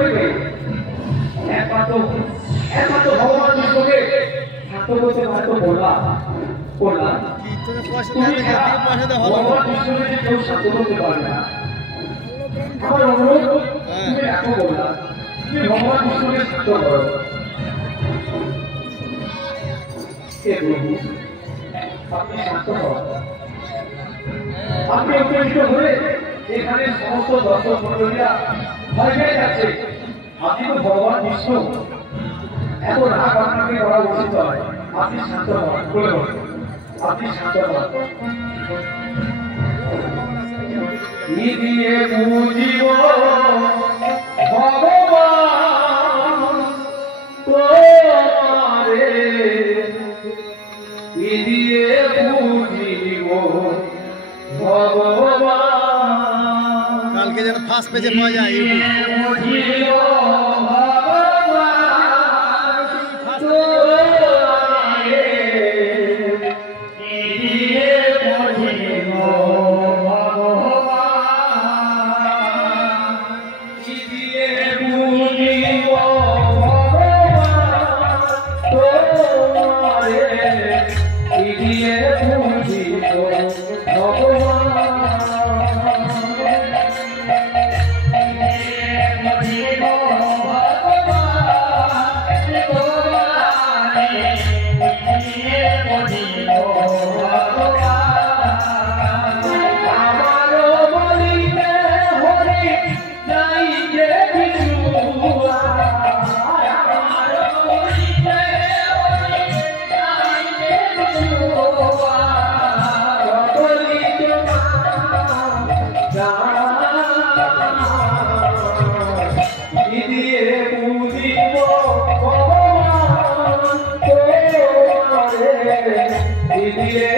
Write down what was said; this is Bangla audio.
থেকে একমাত্র ভগবান বিষ্ণুকে শান্ত করতে পারতো বললাম তুমি ভগবান বিষ্ণুকে কেউ শান্ত করতে পারবে না। আমার অনুরোধ তুমি রাখো বললাম, তুমি ভগবান বিষ্ণুকে শান্ত করো। আপনি শান্ত হন, আপনি উত্তেজিত হয়ে এখানে সমস্ত দর্শক মন্ডলীরা ভয় পেয়ে যাচ্ছে। আপনি তো ভগবান বিষ্ণু, এত রাগ আপনাকে করা উচিত নয়। আপনি শান্ত হন, বলে বলুন আপনি শান্ত হন। কি দিয়ে বুঝিব ভগবান তোমারে, কি দিয়ে বুঝিব ভগবান। কালকে যেন ফার্স্ট পেজে পাওয়া যায় দিয়ে